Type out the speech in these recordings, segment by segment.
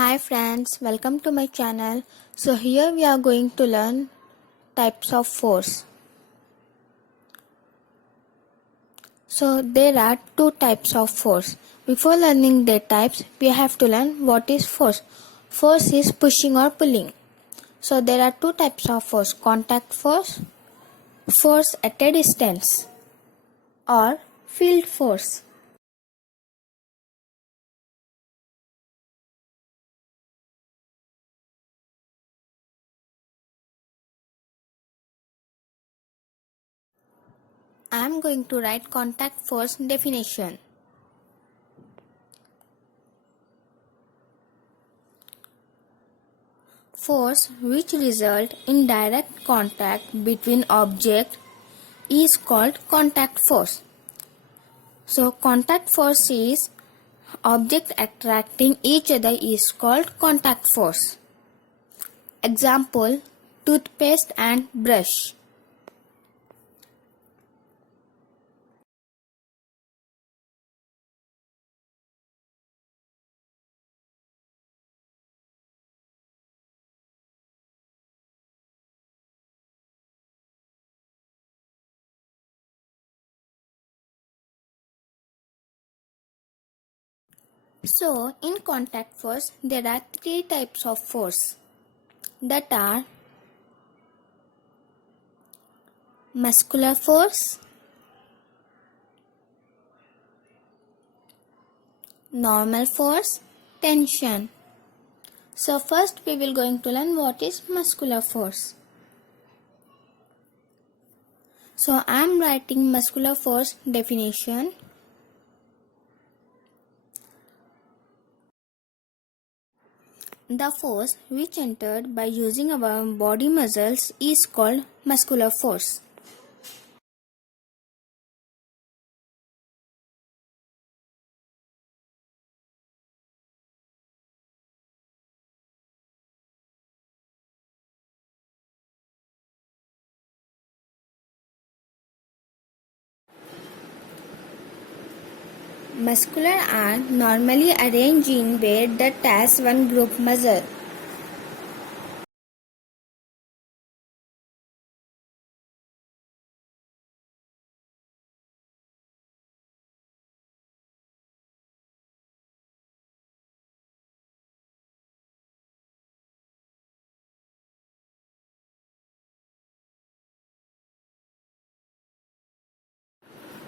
Hi friends, welcome to my channel. So here we are going to learn types of force. So there are two types of force. Before learning their types, we have to learn what is force. Force is pushing or pulling. So there are two types of force: contact force, force at a distance, or field force. I am going to write contact force definition. Force which result in direct contact between objects is called contact force. So contact force is object attracting each other is called contact force. Example: toothpaste and brush. So in contact force there are three types of force that are muscular force, normal force, tension. So first we will going to learn what is muscular force. So I am writing muscular force definition. The force which entered by using our body muscles is called muscular force. Muscular are normally arranged in bed that as one group muscle.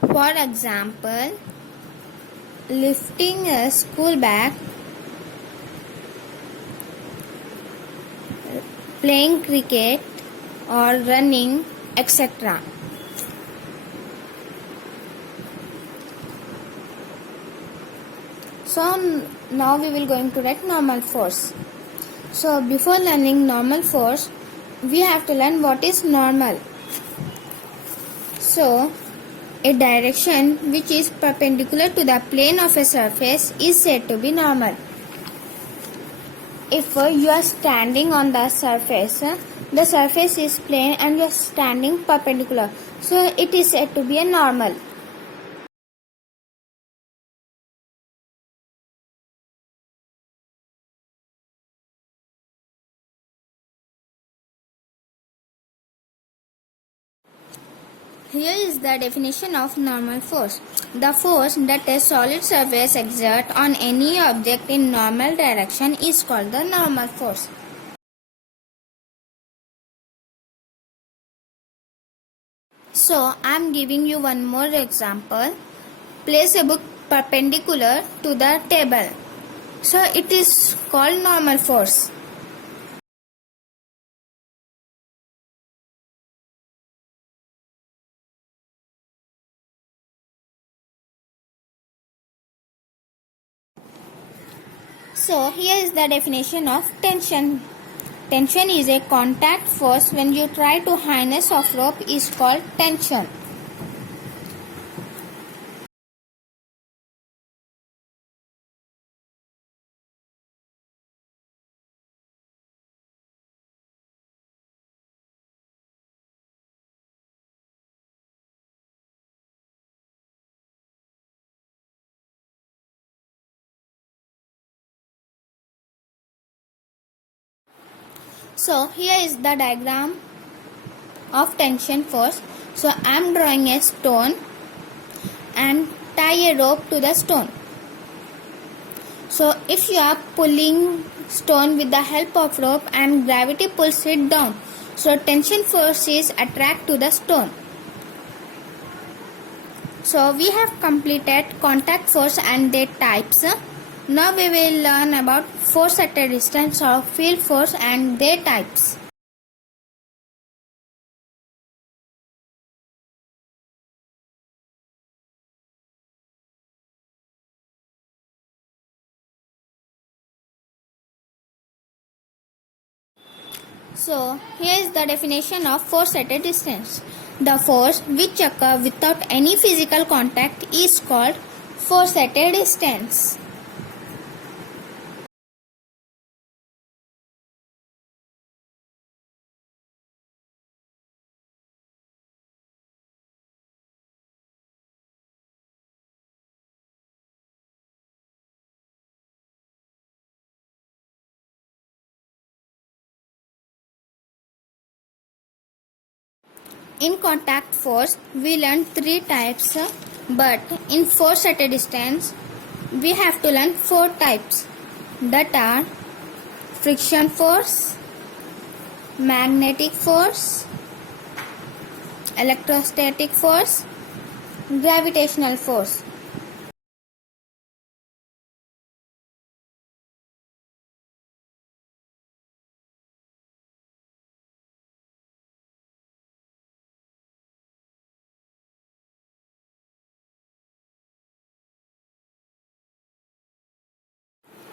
For example, lifting a school bag, playing cricket or running, etc. So now we will going to write normal force. So before learning normal force, we have to learn what is normal. So a direction which is perpendicular to the plane of a surface is said to be normal. If you are standing on the surface is plane and you are standing perpendicular, so it is said to be a normal. Here is the definition of normal force. The force that a solid surface exerts on any object in normal direction is called the normal force. So I am giving you one more example. Place a book perpendicular to the table. So it is called normal force. So here is the definition of tension. Tension is a contact force when you try to harness of rope is called tension. So here is the diagram of tension force. So I am drawing a stone and tie a rope to the stone. So if you are pulling stone with the help of rope and gravity pulls it down, so tension force is attract to the stone. So we have completed contact force and their types. Now we will learn about force at a distance or field force and their types. So here is the definition of force at a distance. The force which occurs without any physical contact is called force at a distance. In contact force, we learn three types, but in force at a distance, we have to learn four types, that are friction force, magnetic force, electrostatic force, gravitational force.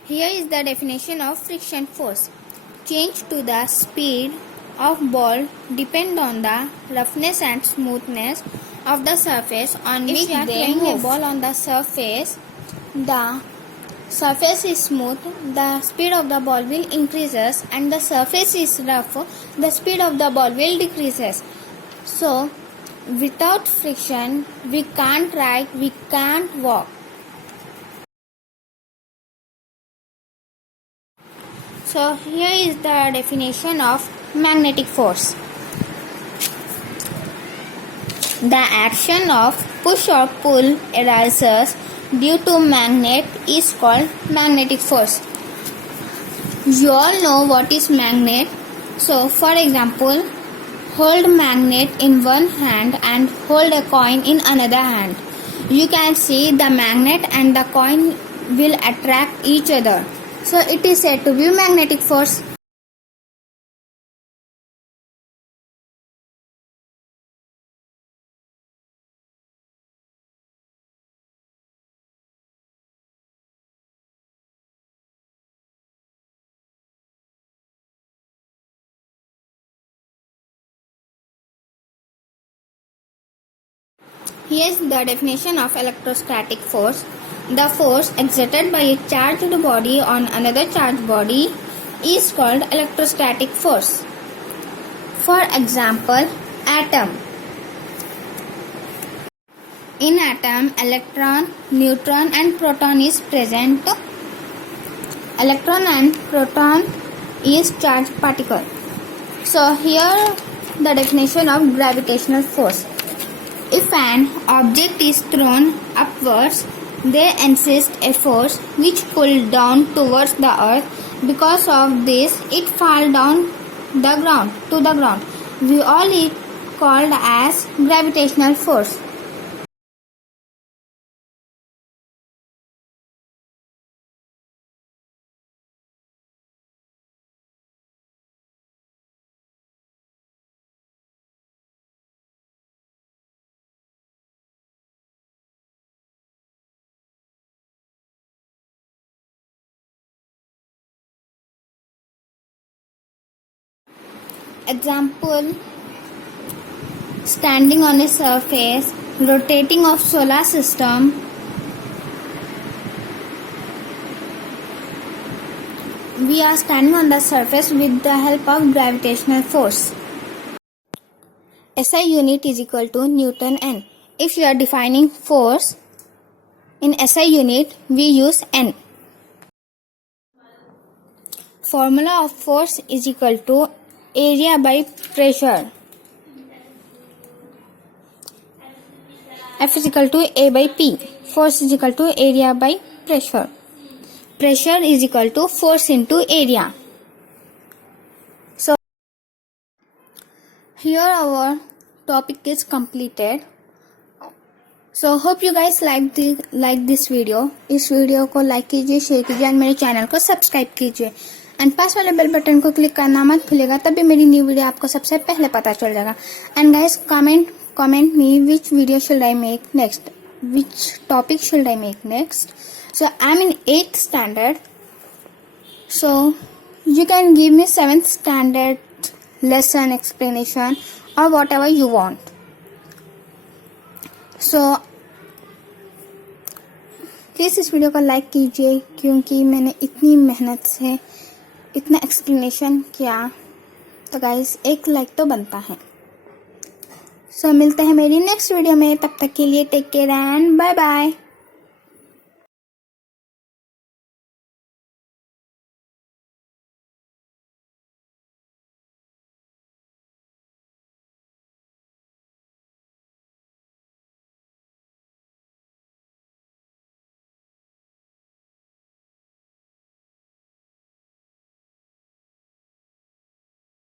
Here is the definition of friction force. Change to the speed of ball depend on the roughness and smoothness of the surface on which they throwing a ball on the surface. The surface is smooth, the speed of the ball will increases, and the surface is rough, the speed of the ball will decreases. So without friction we can't ride, we can't walk. So here is the definition of magnetic force. The action of push or pull arises due to magnet is called magnetic force. You all know what is magnet. So for example, hold magnet in one hand and hold a coin in another hand. You can see the magnet and the coin will attract each other. So it is said to be magnetic force. Here is the definition of electrostatic force. The force exerted by a charged body on another charged body is called electrostatic force. For example, atom. In atom, electron, neutron and proton is present. Electron and proton is charged particle. So here the definition of gravitational force. If an object is thrown upwards, there exists a force which pulls down towards the earth. Because of this, it falls down to the ground. We all it called as gravitational force. Example, standing on a surface, rotating of solar system, we are standing on the surface with the help of gravitational force. SI unit is equal to Newton N. If you are defining force in SI unit, we use N. Formula of force is equal to area by pressure. F is equal to A by P. Force is equal to area by pressure. Pressure is equal to force into area. So here our topic is completed. So hope you guys like this video. इस video को like कीजिए, share कीजिए और मेरे channel को subscribe कीजिए and पास वाले bell button को क्लिक करना मत भूलिएगा, तभी मेरी न्यू वीडियो आपको सबसे पहले पता चल जाएगा. And guys comment me which video should I make next, which topic should I make next. So I'm in 8th standard, so you can give me 7th standard lesson explanation or whatever you want. So please इस video को like कीजिए, क्योंकि मैंने इतनी मेहनत से इतना explanation किया, तो गाइस एक लाइक तो बनता है. सो मिलते हैं मेरी नेक्स्ट वीडियो में, तब तक के लिए take care and bye bye.